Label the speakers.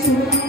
Speaker 1: Thank